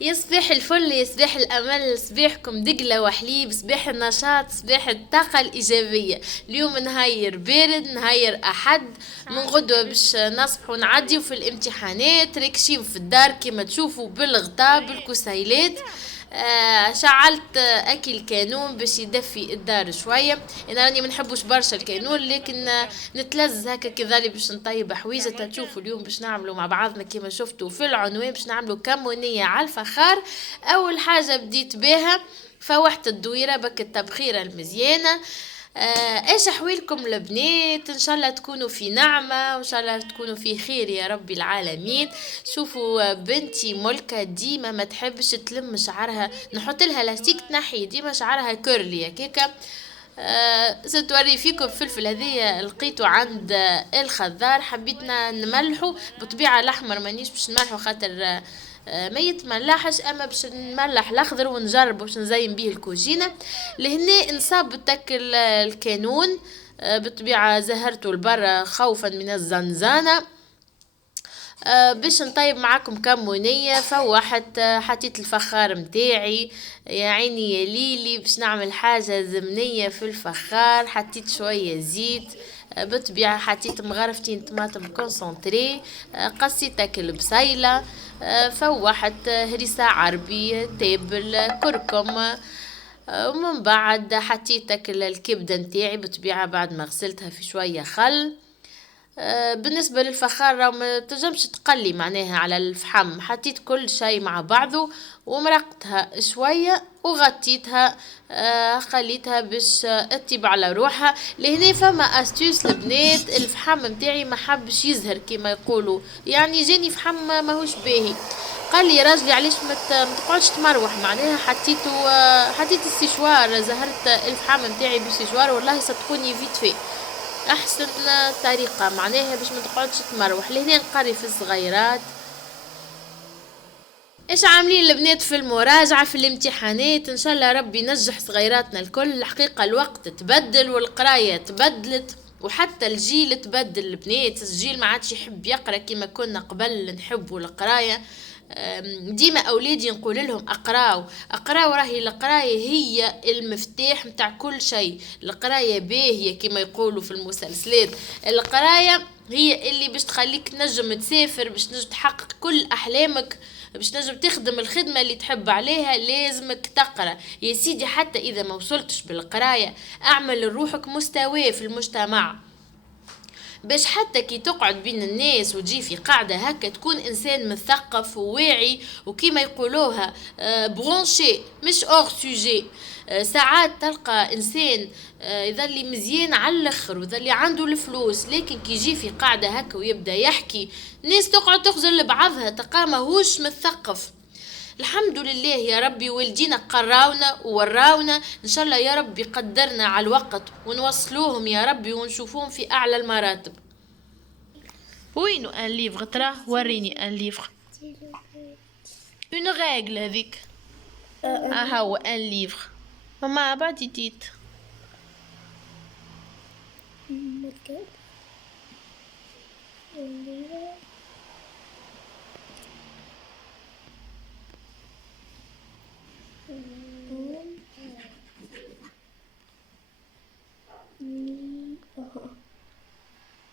يا صباح الفل، يا صباح الأمل، صباحكم دقلة وحليب، صباح النشاط، صباح الطاقة الإيجابية. اليوم نهاير بارد، نهاير أحد. من غدوة باش نصبح ونعديو في الامتحانات، راكشين في الدار كما تشوفوا بالغطاء بالكسيلات. شعلت اكل كانون باش يدفي الدار شويه. انا راني منحبوش برشا الكانون، لكن نتلذذ هكا كذلك باش نطيب حويجه. تشوفوا اليوم باش نعملوا مع بعضنا كما شفتوا في العنوان، باش نعملوا كمونيه على الفخار. اول حاجه بديت بها فوحت الدويره بك التبخيره المزيانه. ايش احوالكم البنات؟ ان شاء الله تكونوا في نعمة، وان شاء الله تكونوا في خير يا رب العالمين. شوفوا بنتي ملكة ديما ما تحبش تلم شعرها، نحط لها لاستيك تنحي ديما شعرها كيرلي كيكا. ستوري فيكم فلفل هذيا لقيته عند الخضار، حبيتنا نملحه. بطبيعة الاحمر مانيش باش نملحه خاطر ما يتملحش، اما باش نملح الاخضر ونجرب باش نزين بيه الكوجينه. لهنا نصاب تاكل الكانون. بالطبيعه زهرته لبرا خوفا من الزنزانه. باش نطيب معاكم كمونية. فوحت حطيت الفخار متاعي، يا عيني يا ليلي، باش نعمل حاجة زمنية في الفخار. حطيت شوية زيت، بالطبيعة حطيت مغرفتين طماطم كونسونتري، قصيتك البصيلة، فوحت هريسة عربي، تابل، كركم. ومن بعد حطيتك الكبدة نتاعي بالطبيعة بعد ما غسلتها في شوية خل. بالنسبة للفخار راهو ما تنجمش تقلي معناها على الفحم، حطيت كل شيء مع بعضه ومرقتها شوية وغطيتها. خليتها باش تطيب على روحها. لهنا فما استيوس البنات، الفحم متاعي ما حبش يزهر كما يقولوا، يعني جاني فحم ماهوش باهي. قال لي راجلي علاش ما تقعدش تمروح معناها. حطيت السيشوار، زهرت الفحم متاعي بالسيشوار. والله صدقوني فيت في احسن طريقة معناها باش ما تقعدش تمروح. لهنا نقري في الصغيرات. ايش عاملين البنات في المراجعة في الامتحانات؟ ان شاء الله ربي ينجح صغيراتنا الكل. الحقيقة الوقت تبدل والقراية تبدلت، وحتى الجيل تبدل البنات. الجيل ما عادش يحب يقرا كما كنا قبل نحبوا القراية. ديما اولادي نقول لهم اقراو اقراو، راهي القرايه هي المفتاح متاع كل شيء. القرايه باهيه كما يقولوا في المسلسلات. القرايه هي اللي باش تخليك تنجم تسافر، باش تنجم تحقق كل احلامك، باش تنجم تخدم الخدمة اللي تحب عليها. لازمك تقرا يا سيدي، حتى اذا ما وصلتش بالقراية اعمل لروحك مستوى في المجتمع، باش حتى كي تقعد بين الناس وتجي في قاعدة هكا تكون إنسان مثقف وواعي، وكيما يقولوها برونشي مش أور سوجي. ساعات تلقى إنسان يظل مزيان على الآخر ويظل عنده الفلوس، لكن كي يجي في قاعدة هكا ويبدأ يحكي، ناس تقعد تخجل لبعضها، تلقاه ماهوش مثقف. الحمد لله يا ربي، والدينا قراونا ووراونا. ان شاء الله يا رب يقدرنا على الوقت ونوصلوهم يا ربي ونشوفوهم في اعلى المراتب. وينو ان ليفغ؟ تراه وريني ان ليفغ. اون ريغل هذيك. ها هو ان ليفغ. ماما بعد جديد.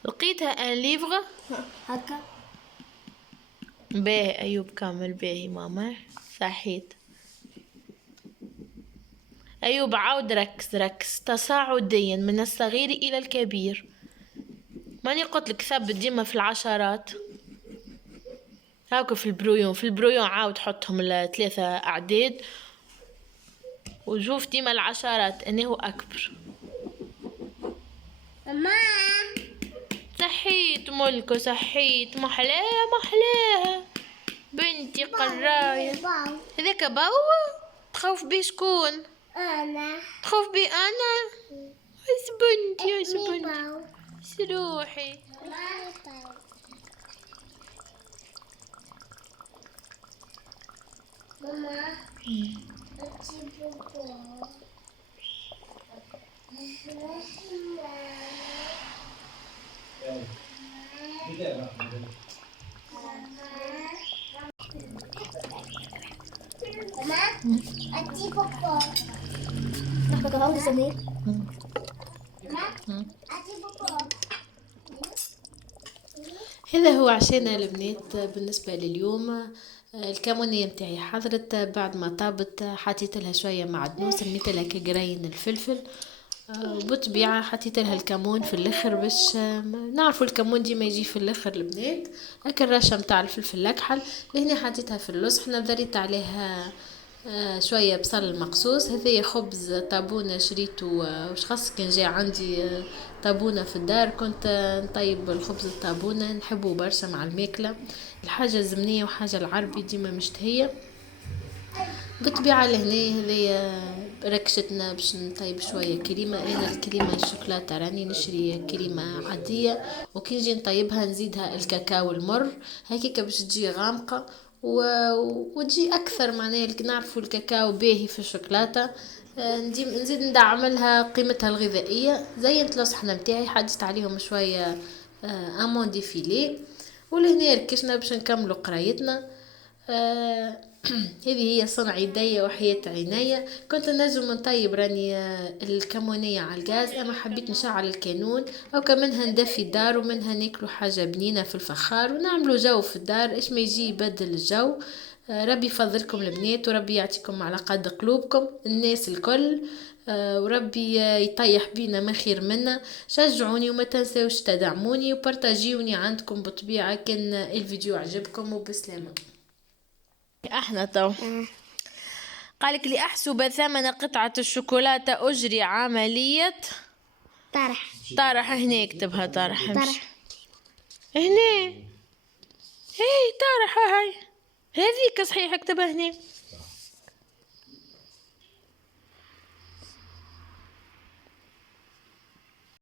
لقيتها ان ليفغ هكا. باهي. ايوب كامل باهي ماما، صحيت. ايوب عاود ركز ركز تصاعديا من الصغير الى الكبير. ماني قلت لك ثبت ديما في العشرات. هاكو في البرويون، في البرويون عاود حطهم الثلاثة أعداد، وشوف ديما العشرات أنه أكبر. ماما صحيت ملكو، صحيت. محلاها محلاها بنتي قراية. هذاك باو. تخوف بيه شكون؟ انا تخوف بيه أنا؟ عز بنتي عز بنتي سروحي. ماما أتي بابا. نحن كمان نسميه. أتي بابا. هذا هو عشانا البنات بالنسبة لليوم. الكمونية متاعي حضرت بعد ما طابت، حطيت لها شوية معدنوس، رميت لها كجرين الفلفل، وبطبيعة حطيت لها الكمون في الاخر باش نعرفوا الكمون ديما يجي في الاخر البنات. هكا الرشة متاع الفلفل الاكحل لهنا حطيتها في اللصق. نضريت عليها شوية بصل مقصوص. هذايا خبز طابونة شريته، وش خاص كان جاي عندي طابونة في الدار، كنت نطيب الخبز الطابونة، نحبه برشا مع الماكلة، الحاجة الزمنية وحاجة العربي ديما مشتهية. بالطبيعة لهنا هذيا ركشتنا باش نطيب شوية كريمة. انا الكريمة الشوكولاتة راني نشري كريمة عادية، وكي نجي نطيبها نزيدها الكاكاو المر هكيك باش تجي غامقة وتجي اكثر. معناها نعرفوا الكاكاو باهي في الشوكولاتة، نزيد ندعملها قيمتها الغذائية. زينت الصحن متاعي، حدثت عليهم شوية امون ديفيلي، ولهنا ركشنا باش نكملوا قرايتنا. هذه هي صنع يدي وحياة عناية. كنت نجم نطيب راني الكمونية على الغاز، اما حبيت نشعل الكانون او كمنها ندفي الدار ومنها ناكلوا حاجة بنينة في الفخار ونعملوا جو في الدار، ايش ما يجي يبدل الجو. ربي يفضلكم البنات، وربي يعطيكم على قد قلوبكم الناس الكل، وربي يطيح بينا ما خير منا. شجعوني وما تنسوش تدعموني وبرتاجيوني عندكم بالطبيعة كان الفيديو عجبكم. وبسلامة. احنا تو قالك لي احسب ثمن قطعة الشوكولاتة اجري عملية طرح. طرح. هنا اكتبها طرح. طرح. هنا هي طرح. هاي هذيك صحيح اكتبها هنا.